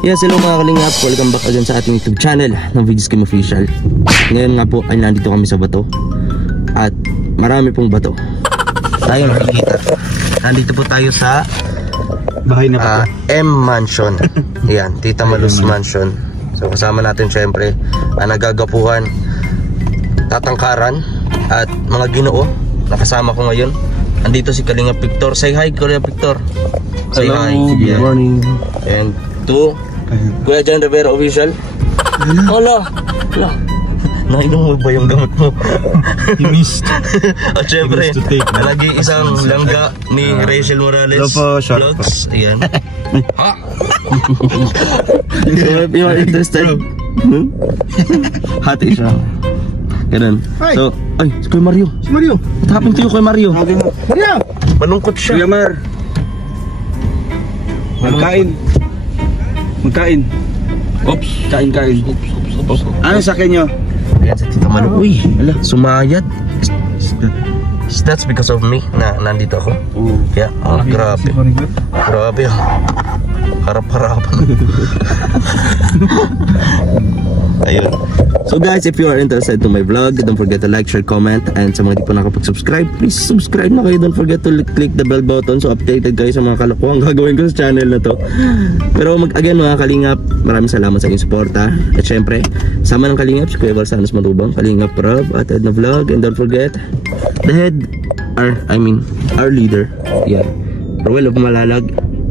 Yes, hello mga kalingap. Welcome back again sa ating YouTube channel ng Videos Game Official. Ngayon nga po ay nandito kami sa bato. At marami pong bato tayo nakikita. Nandito po tayo sa bahay na bato. M Mansion. Yan, Tita Malu's Mansion. So kasama natin syempre nagagapuhan, tatangkaran at mga ginoo. Nakasama ko ngayon. Andito si Kalingap Victor. Say hi, Kalingap Victor. Say hi. Good morning. And to Kuya John Rivera Official. Hola. Nainom mo ba yung gamot mo? He missed. At syempre, lagi isang langga ni Rachel Morales. Hello po, short Vlogs. Ayan. Ha? If you are interested, hati siya. Ganun. So, ay, si Kuya Mario. Si Mario. What happened to you, Kuya Mario? Mario! Malungkot siya. Kuya Mar. Magkain. Oops. Kain. Oops. Ano sa nyo? Ayan sa Tita Malu. Uy, sumayad. That's because of me na nandito ako. Yeah, grabe. Grabe. Harap-harapan. Ayun. So guys, if you are interested to my vlog, don't forget to like, share, comment. And sa mga di pa nakapag-subscribe, please subscribe na kayo. Don't forget to click the bell button so updated kayo sa mga kalokohang gagawin ko sa channel na to. Pero again mga kalingap, maraming salamat sa inyong suporta. At syempre, sama ng kalingap si Kuya Valsanos Matubang, Kalingap Rob at Edna Vlog. And don't forget our leader, yeah, Roel of Malalag,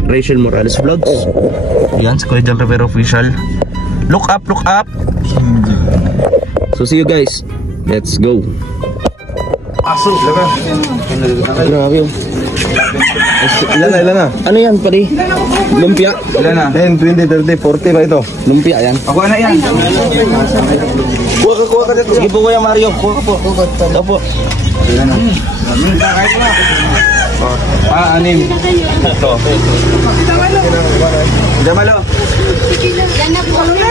Rachel Morales Vlogs. Yan, si Kuya John Rivera Official. Look up. So see you guys. Let's go. Aso, Grabe yun. Ilan na? Ano yan pare? Lumpia? Ilan na? 10, 20, 30, 40 ba ito? Lumpia yan. Ako na yan. Kuha ka dito. Sige po Kuya Mario. Kuha ka po. Ito po. Ilan na? Kahit na. Anim. Ito. Damalo. 1, 2, 3,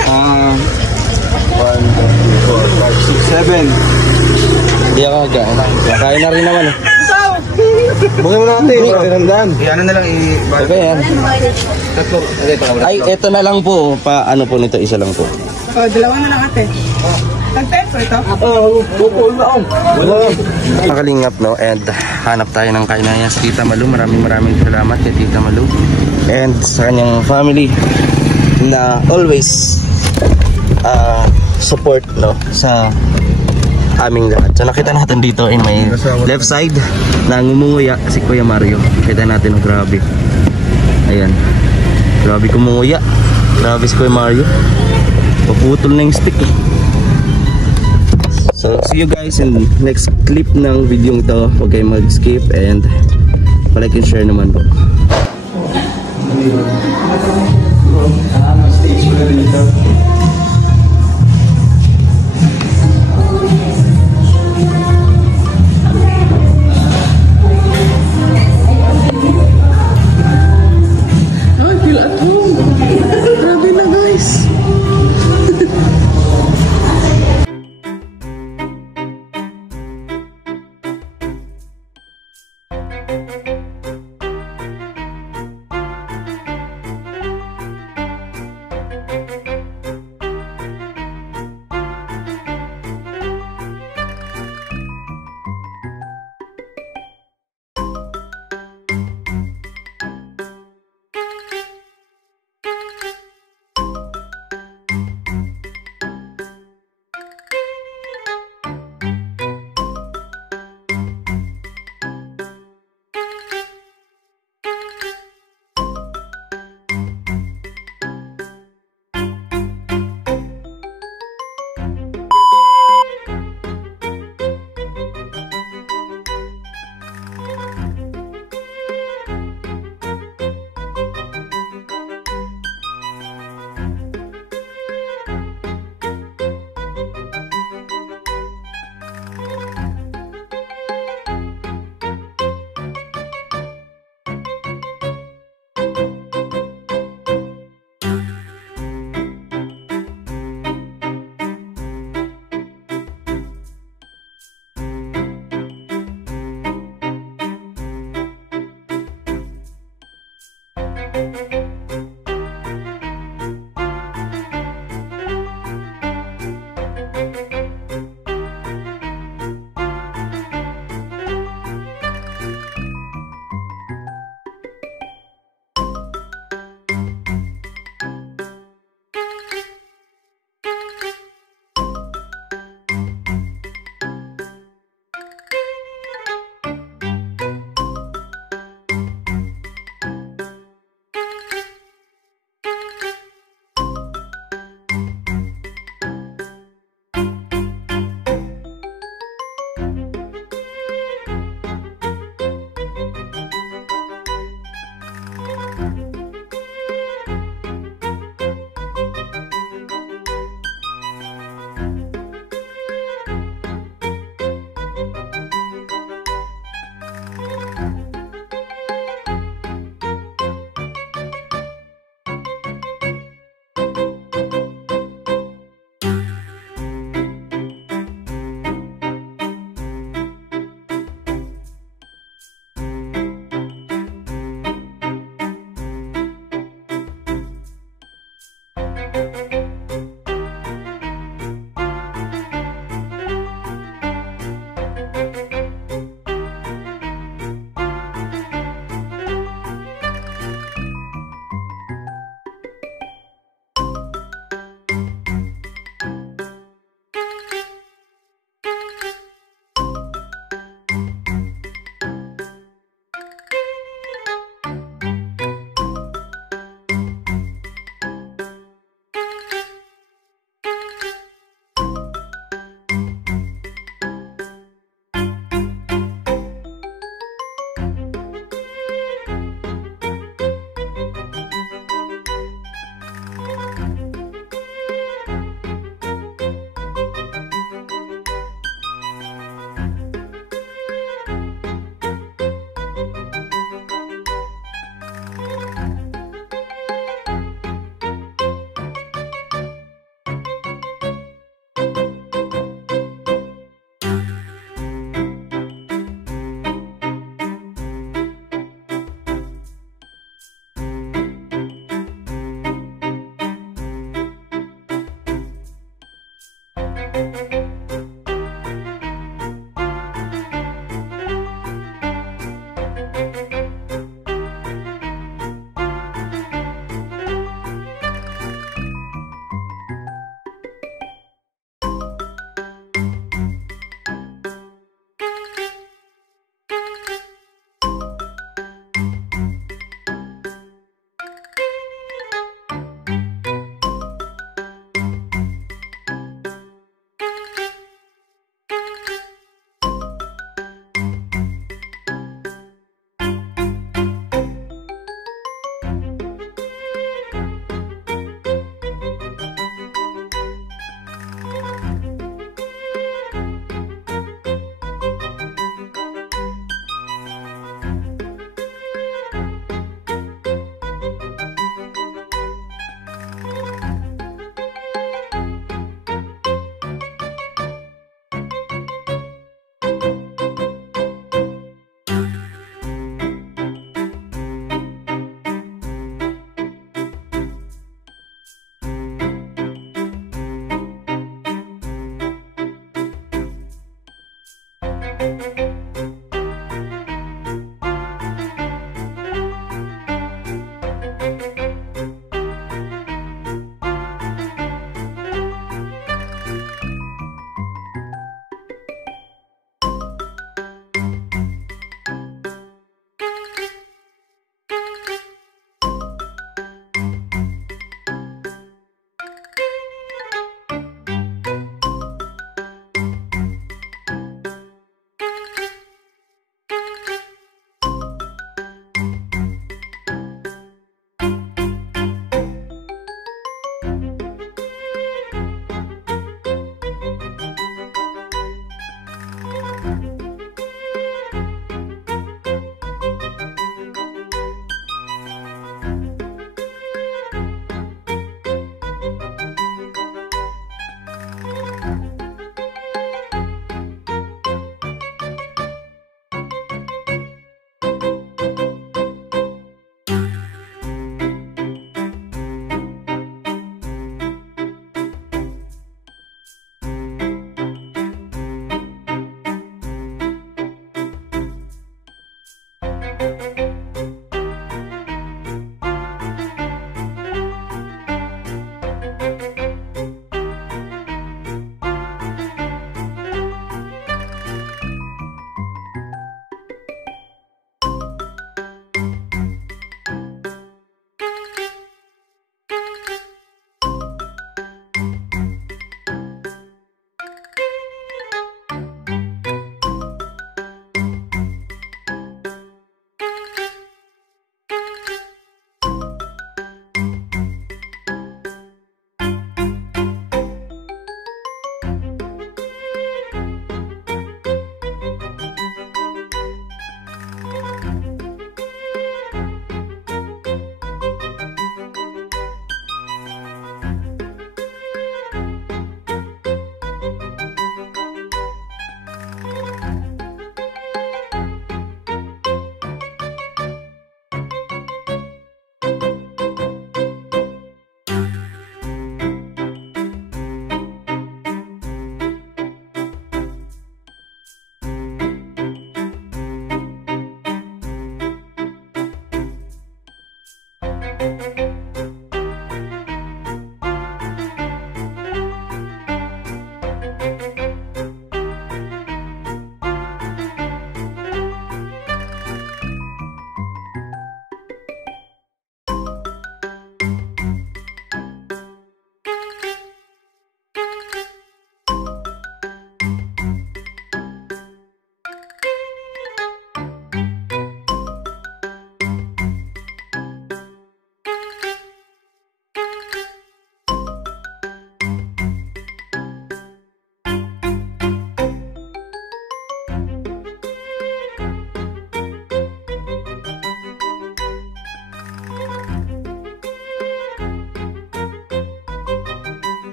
4, 5, 6, 7. Hindi ako kain na rin naman eh. Bukay mo natin. Ano na lang Okay yan. Tatlo. Ay, ito na lang po. Ano po nito? Isa lang po. Dalawa na lang ate. Tag-teso ito? Makalingap no. And hanap tayo ng kainan niya sa Tita Malu. Maraming salamat kay Tita Malu. And sa kanyang family na always support no sa aming lahat. So nakita natin dito in may left side na ngumunguya si Kuya Mario. Kita natin, grabe. Ayan. Grabe kumunguya. Grabe si Kuya Mario. Paputol na yung stick eh. So see you guys in next clip ng video ito. Huwag kayong mag-skip and like and share naman po. Stage ko na rin ito.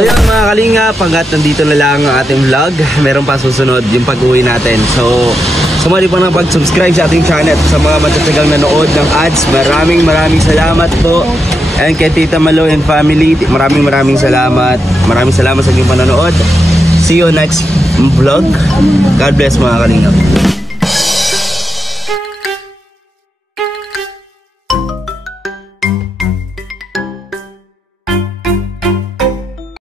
So yun mga kalingap, hanggat nandito na lang ang ating vlog. Meron pa susunod yung pag-uwi natin. So sumali pa ng pag-subscribe sa ating channel. Sa mga matatagang nanood ng ads, maraming salamat po. And kay Tita Malo and family, maraming salamat. Maraming salamat sa inyong panonood. See you next vlog. God bless mga kalingap.